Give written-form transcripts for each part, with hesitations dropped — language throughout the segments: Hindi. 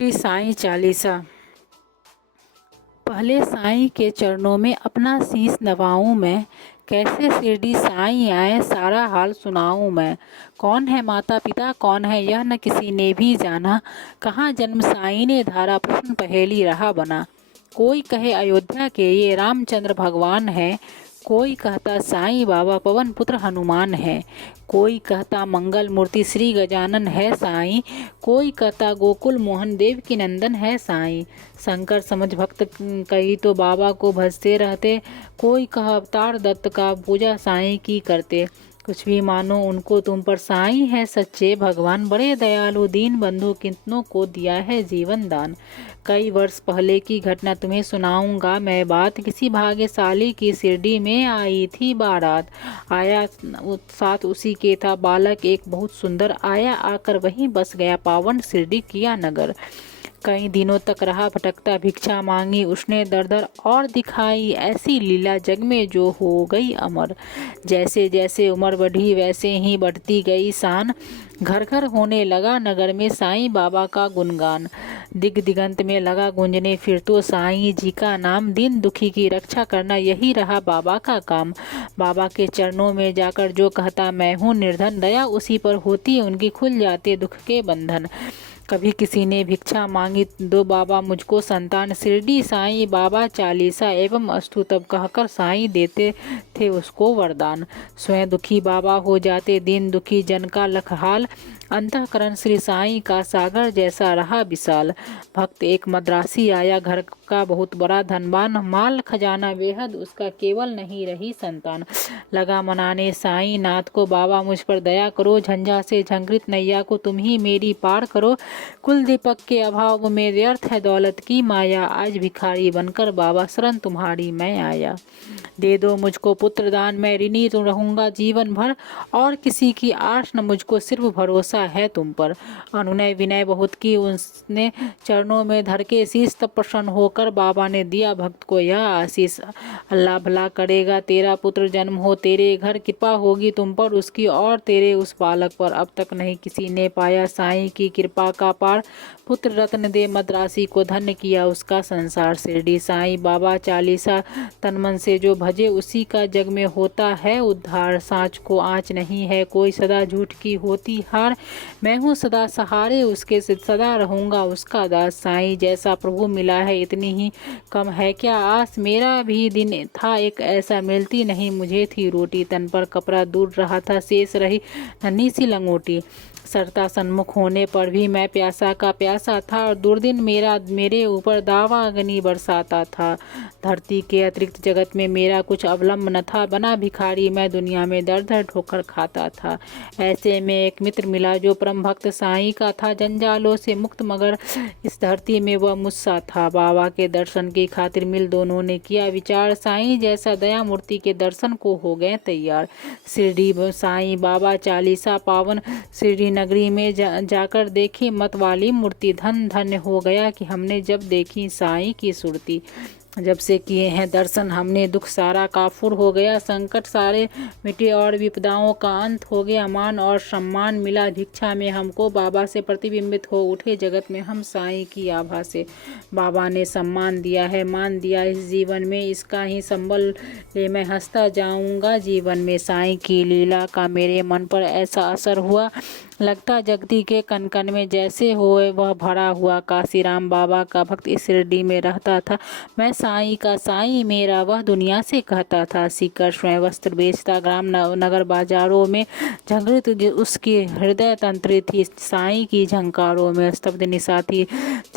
श्री साईं चालीसा। पहले साईं के चरणों में अपना शीश नवाऊं मैं, कैसे शिरडी साईं आए सारा हाल सुनाऊं मैं। कौन है माता पिता कौन है यह न किसी ने भी जाना, कहाँ जन्म साईं ने धारा प्रश्न पहेली रहा बना। कोई कहे अयोध्या के ये रामचंद्र भगवान है, कोई कहता साईं बाबा पवन पुत्र हनुमान है, कोई कहता मंगल मूर्ति श्री गजानन है साईं, कोई कहता गोकुल मोहन देव की नंदन है साईं। शंकर समझ भक्त कई तो बाबा को भजते रहते, कोई कह अवतार दत्त का पूजा साईं की करते। कुछ भी मानो उनको तुम पर साईं है सच्चे भगवान, बड़े दयालु दीन बंधु कितनों को दिया है जीवन दान। कई वर्ष पहले की घटना तुम्हें सुनाऊंगा मैं बात, किसी भाग्यशाली की शिरडी में आई थी बारात। आया साथ उसी के था बालक एक बहुत सुंदर, आया आकर वहीं बस गया पावन शिरडी किया नगर। कई दिनों तक रहा भटकता भिक्षा मांगी उसने दर दर, और दिखाई ऐसी लीला जग में जो हो गई अमर। जैसे जैसे उम्र बढ़ी वैसे ही बढ़ती गई शान, घर घर होने लगा नगर में साईं बाबा का गुणगान। दिग दिगंत में लगा गूंजने फिर तो साईं जी का नाम, दीन दुखी की रक्षा करना यही रहा बाबा का काम। बाबा के चरणों में जाकर जो कहता मैं हूँ निर्धन, दया उसी पर होती उनकी खुल जाते दुख के बंधन। कभी किसी ने भिक्षा मांगी दो बाबा मुझको संतान, शिरडी साईं बाबा चालीसा एवं अस्तु तब कहकर साईं देते थे उसको वरदान। स्वयं दुखी बाबा हो जाते दीन दुखी जन का लखहाल, अंतःकरण श्री साईं का सागर जैसा रहा विशाल। भक्त एक मद्रासी आया घर का बहुत बड़ा धनवान, माल खजाना बेहद उसका केवल नहीं रही संतान। लगा मनाने साईं नाथ को बाबा मुझ पर दया करो, झंझा से झंकृत नैया को तुम ही मेरी पार करो। कुल दीपक के अभाव में व्यर्थ है दौलत की माया, आज भिखारी बनकर बाबा शरण तुम्हारी मैं आया। दे दो मुझको पुत्र दान मैं ऋणी तो रहूंगा जीवन भर, और किसी की आश न मुझको सिर्फ भरोसा है तुम पर। अनुनय विनय बहुत की उसने चरणों में धर के शीश, तब प्रसन्न होकर बाबा ने दिया भक्त को यह आशीष। अल्लाह भला करेगा तेरा पुत्र जन्म हो तेरे घर, कृपा होगी तुम पर उसकी और तेरे उस बालक पर। अब तक नहीं किसी ने पाया साईं की कृपा का पार, पुत्र रत्न दे मद्रासी को धन्य किया उसका संसार। शिरडी साईं बाबा चालीसा तन मन से जो भजे उसी का जग में होता है उद्धार। सांच को आँच नहीं है कोई सदा झूठ की होती हार, मैं हूँ सदा सहारे उसके सदा रहूँगा उसका दास। साईं जैसा प्रभु मिला है इतनी ही कम है क्या आस, मेरा भी दिन था एक ऐसा मिलती नहीं मुझे थी रोटी। तन पर कपड़ा दूर रहा था शेष रही नन्ही सी लंगोटी, सरता सन्मुख होने पर भी मैं प्यासा का प्यासा था, और दुर्दिन मेरे ऊपर दावा अग्नि बरसाता था। धरती के अतिरिक्त जगत में मेरा कुछ अवलंब न था, बना भिखारी मैं दुनिया में दर दर ठोकर खाता था। ऐसे में एक मित्र मिला जो परम भक्त साईं का था, जंजालों से मुक्त मगर इस धरती में वह मुझसा था। बाबा के दर्शन की खातिर मिल दोनों ने किया विचार, साईं जैसा दया मूर्ति के दर्शन को हो गए तैयार। शिरडी साईं बाबा चालीसा पावन शिरडी नगरी में जाकर देखी मत वाली मूर्ति, धन धन्य हो गया कि हमने जब देखी साईं की सुरती। जब से किए हैं दर्शन हमने दुख सारा काफूर हो गया, संकट सारे मिटे और विपदाओं का अंत हो गया। मान और सम्मान मिला भिक्षा में हमको, बाबा से प्रतिबिंबित हो उठे जगत में हम साईं की आभा से। बाबा ने सम्मान दिया है मान दिया इस जीवन में, इसका ही संबल ले मैं हंसता जाऊंगा जीवन में। साईं की लीला का मेरे मन पर ऐसा असर हुआ, लगता जगती के कन कन में जैसे होए वह भरा हुआ। काशीराम बाबा का भक्त इस शिरडी में रहता था, मैं साईं का साईं मेरा वह दुनिया से कहता था। सीकर स्वयं वस्त्र बेचता ग्राम नगर बाजारों में, झंकृत उसकी हृदय तंत्री थी साईं की झंकारों में। स्तब्ध निशाती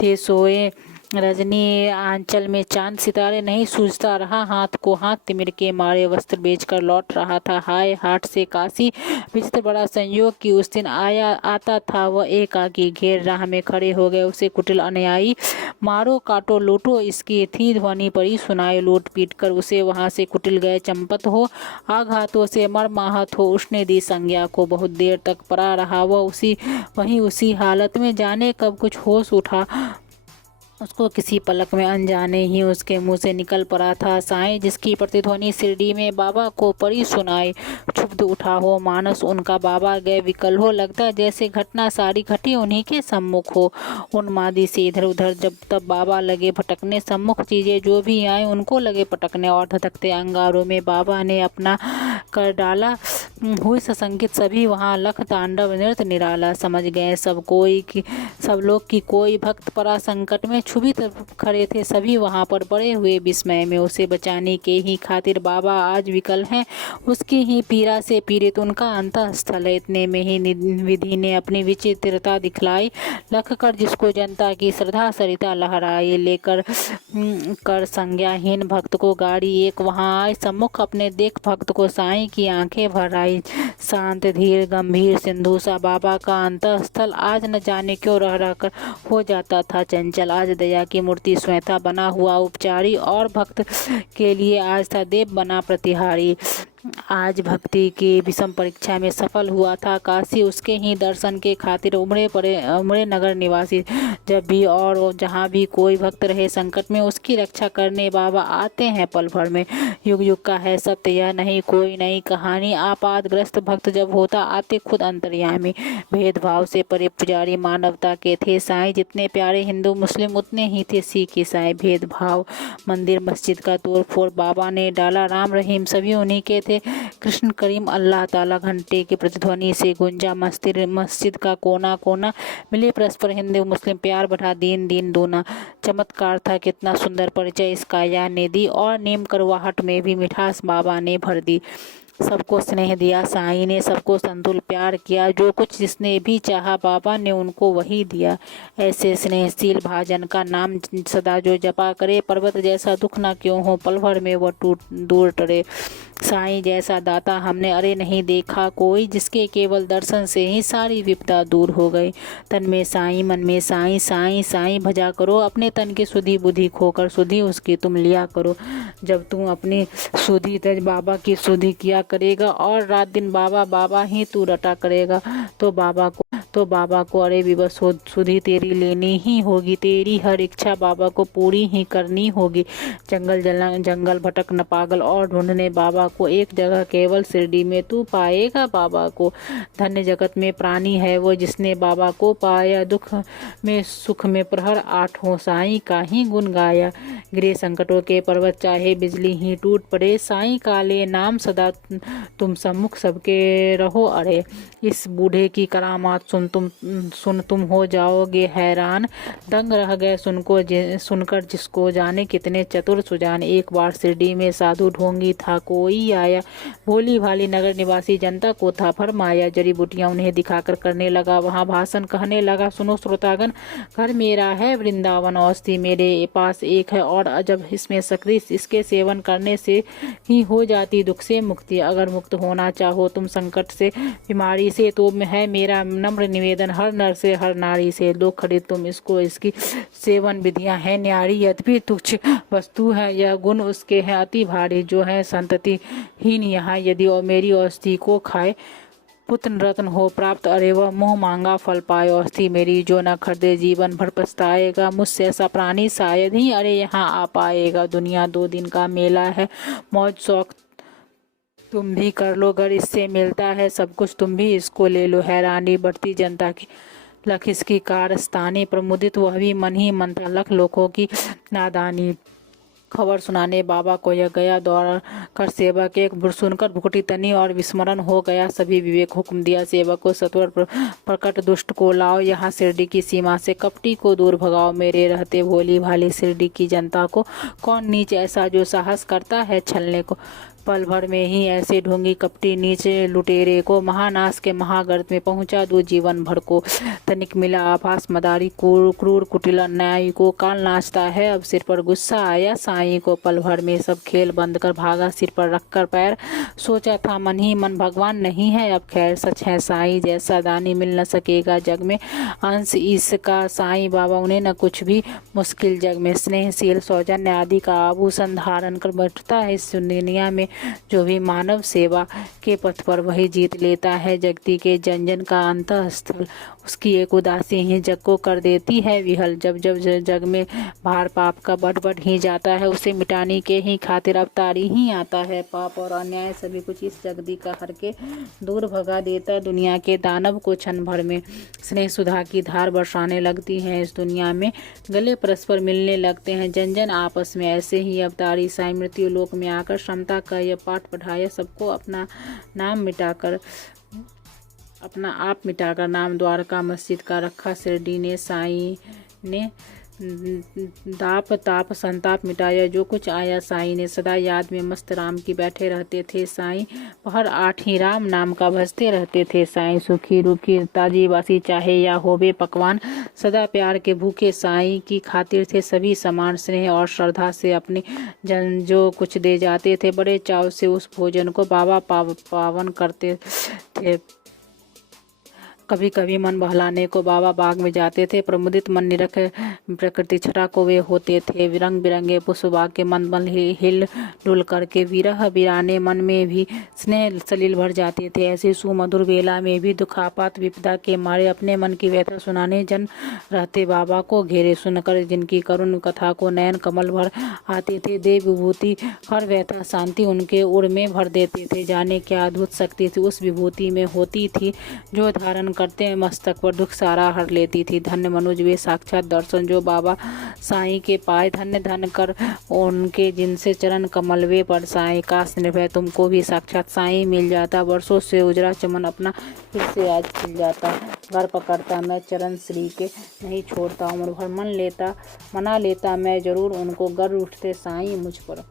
थे सोए रजनी आंचल में चांद सितारे, नहीं सूझता रहा हाथ को हाथ तिमिर के मारे। वस्त्र बेचकर लौट रहा था हाय हाट से काशी, विचित्र बड़ा संयोग कि उस दिन आता था वह एकाकी। घेर राह में खड़े हो गए उसे कुटिल अनुयायी, मारो काटो लूटो इसकी थी ध्वनि पड़ी सुनाई। लूट पीट कर उसे वहां से कुटिल गए चंपत हो, आघातों से मरमाहत हो उसने दी संज्ञा को। बहुत देर तक पड़ा रहा वह उसी हालत में, जाने कब कुछ होश उठा उसको किसी पलक में अनजाने ही उसके मुंह से निकल पड़ा था साईं, जिसकी प्रतिध्वनि शिरडी में बाबा को पड़ी सुनाई। क्षुब्ध उठा हो मानस उनका, बाबा गए विकल हो, लगता जैसे घटना सारी घटी उन्हीं के सम्मुख हो। उन्मादी से इधर उधर जब तब बाबा लगे भटकने, सम्मुख चीजें जो भी आए उनको लगे पटकने, और धधकते अंगारों में बाबा ने अपना कर डाला। हुई सशंकित सभी वहाँ, लख तांडव नृत्य निराला। समझ गए सब लोग कि कोई भक्त परा संकट में क्षुभित खड़े थे सभी वहाँ पर पड़े हुए विस्मय में। उसे बचाने के ही खातिर बाबा आज विकल हैं, उसकी ही पीड़ा से पीड़ित उनका अंतःस्थल है। इतने में ही विधि ने अपनी विचित्रता दिखलाई, लख कर जिसको जनता की श्रद्धा सरिता लहराई। लेकर कर संज्ञाहीन भक्त को गाड़ी एक वहाँ आए, सम्मुख अपने देख भक्त को साईं की आंखें भर आई। शांत धीर गंभीर सिंधु सा बाबा का अंतःस्थल आज न जाने क्यों रह रह कर हो जाता था चंचल। आज दया की मूर्ति स्वयं था बना हुआ उपचारी, और भक्त के लिए आज था देव बना प्रतिहारी। आज भक्ति की विषम परीक्षा में सफल हुआ था काशी, उसके ही दर्शन के खातिर उमड़े नगर निवासी। जब भी और जहाँ भी कोई भक्त रहे संकट में, उसकी रक्षा करने बाबा आते हैं पल भर में। युग युग का है सत्य, यह नहीं कोई नई कहानी। आपातग्रस्त भक्त जब होता आते खुद अंतर्यामी। भेदभाव से परे पुजारी मानवता के थे साईं, जितने प्यारे हिंदू मुस्लिम उतने ही थे सिख ईसाई। भेदभाव मंदिर मस्जिद का तोड़ फोड़ बाबा ने डाला, राम रहीम सभी उन्हीं के थे। कृष्ण करीम अल्लाह ताला घंटे की प्रतिध्वनि से गुंजा मस्जिद का कोना कोना। मिले परस्पर हिंदू मुस्लिम प्यार बढ़ा दीन दीन दूना। चमत्कार था कितना सुंदर परिचय इसका या ने दी, और नीम करवाहट में भी मिठास बाबा ने भर दी। सबको स्नेह दिया साईं ने, सबको संतुल प्यार किया, जो कुछ जिसने भी चाहा बाबा ने उनको वही दिया। ऐसे स्नेहशील भाजन का नाम सदा जो जपा करे, पर्वत जैसा दुख ना क्यों हो पल भर में वह दूर टरे। साईं जैसा दाता हमने अरे नहीं देखा कोई, जिसके केवल दर्शन से ही सारी विपदा दूर हो गई। तन में साईं मन में साईं, साईं साईं भजा करो, अपने तन की सुधि बुद्धि खोकर सुधि उसकी तुम लिया करो। जब तुम अपनी सुधि तज बाबा की सुधि किया करेगा, और रात दिन बाबा बाबा ही तू रटा करेगा, तो बाबा को अरे विवश हो सुधि तेरी लेनी ही होगी। तेरी हर इच्छा बाबा को पूरी ही करनी होगी। जंगल भटक न पागल और ढूंढने बाबा को, एक जगह केवल शिरडी में तू पाएगा बाबा को। धन्य जगत में प्राणी है वो जिसने बाबा को पाया, दुख में सुख में प्रहर आठों साईं का ही गुण गाया। गिरे संकटों के पर्वत चाहे बिजली ही टूट पड़े, साईं का ले नाम सदा तुम सम्मुख सबके रहो अड़े। इस बूढ़े की करामात सुन तुम हो जाओगे हैरान, दंग रह गए सुनकर जिसको जाने कितने चतुर सुजान। एक बार शिरडी में साधु ढोंगी था कोई आया, भोली भाली नगर निवासी जनता को था फरमाया। जड़ी बूटियां उन्हें दिखाकर करने लगा वहाँ भाषण, कहने लगा सुनो श्रोतागण, घर मेरा है वृंदावन, औषधि मेरे पास एक है और अजब इसमें सक्रिय, इसके सेवन करने से ही हो जाती दुख से मुक्ति। अगर मुक्त होना चाहो तुम संकट से बीमारी से, तो है मेरा नम्र निवेदन हर नर से हर नारी से, लो खरीद तुम इसको। इसकी सेवन विधियां हैं न्यारी, यद्यपि तुच्छ वस्तु है यह गुण उसके हैं अति भारी। जो है संततिहीन यहाँ यदि और मेरी औषधि को खाए, पुत्र रत्न हो प्राप्त अरे वह मोह मांगा फल पाए। औषधि मेरी जो न खरीदे जीवन भर पछताएगा, मुझसे ऐसा प्राणी शायद ही अरे यहाँ आ पाएगा। दुनिया 2 दिन का मेला है, मौज शौक तुम भी कर लो, घर इससे मिलता है सब कुछ तुम भी इसको ले लो। हैरानी बढ़ती जनता की, लख इसकी कारस्तानी, प्रमुदित वह भी मन ही मन था, लख लोगों की नादानी। खबर सुनाने बाबा को यह गया दौड़ कर सेवक, एक सुनकर भुकटी तनी और विस्मरण हो गया सभी विवेक। हुक्म दिया सेवक को सत्वर प्रकट दुष्ट को लाओ, यहाँ शिरडी की सीमा से कपटी को दूर भगाओ। मेरे रहते भोली भाली शिरडी की जनता को कौन नीच ऐसा जो साहस करता है छलने को। पल भर में ही ऐसे ढोंगी कपटी नीचे लुटेरे को, महानाश के महागर्त में पहुंचा दो जीवन भर को। तनिक मिला आभास मदारी क्रूर कुटिल अन्यायी को, काल नाचता है अब सिर पर गुस्सा आया साईं को। पल भर में सब खेल बंद कर भागा सिर पर रखकर पैर, सोचा था मन ही मन भगवान नहीं है अब खैर। सच है साईं जैसा दानी मिल न सकेगा जग में, अंश इसका साईं बाबा उन्हें न कुछ भी मुश्किल जग में। स्नेहशील सौजन्य आदि का आभूषण धारण कर बैठता है इस दुनिया में, जो भी मानव सेवा के पथ पर वही जीत लेता है जगती के जन जन का अंतःस्थल। उसकी एक उदासी ही जग को कर देती है विहल। जब जब जग में भार पाप का बढ़ ही जाता है, उसे मिटाने के ही खातिर अवतारी ही आता है। पाप और अन्याय सभी कुछ इस जगदी का हर के दूर भगा देता दुनिया के दानव को क्षण भर में। स्नेह सुधा की धार बरसाने लगती हैं इस दुनिया में, गले परस्पर मिलने लगते हैं जन जन आपस में। ऐसे ही अवतारी साईं मृत्यु लोक में आकर समता का यह पाठ पढ़ाया, सबको अपना आप मिटाकर नाम द्वारका मस्जिद का रखा शिरडी ने। साईं ने दाप ताप संताप मिटाया, जो कुछ आया साईं ने। सदा याद में मस्त राम की बैठे रहते थे साईं, पहर 8 ही राम नाम का भजते रहते थे साईं। सुखी रुखी ताजी बासी चाहे या होवे पकवान, सदा प्यार के भूखे साईं की खातिर थे सभी समान। स्नेह और श्रद्धा से अपने जन जो कुछ दे जाते थे, बड़े चाव से उस भोजन को बाबा पावन करते थे। कभी कभी मन बहलाने को बाबा बाग में जाते थे, प्रमुदित मन निरख प्रकृति छटा को वे होते थे। रंग बिरंगे पुष्प बाग के मन बल हिल डुल करके विरह बिराने मन में भी स्नेह सलील भर जाते थे। ऐसे सुमधुर बेला में भी दुखापात विपदा के मारे अपने मन की व्यथा सुनाने जन रहते बाबा को घेरे। सुनकर जिनकी करुण कथा को नयन कमल भर आते थे, देव विभूति हर व्यथा शांति उनके उर में भर देते थे। जाने क्या अद्भुत शक्ति थी उस विभूति में होती थी, जो धारण करते मस्तक पर दुख सारा हर लेती थी। धन्य मनुज वे साक्षात दर्शन जो बाबा साईं के पाए, धन्य धन कर उनके जिनसे चरण कमल वे पर साईं। काश निर्भय तुमको भी साक्षात साईं मिल जाता, वर्षों से उजरा चमन अपना फिर से आज खिल जाता। घर पकड़ता मैं चरण श्री के, नहीं छोड़ता उम्र भर मना लेता मैं जरूर उनको, गर्व उठते साईं मुझ पर।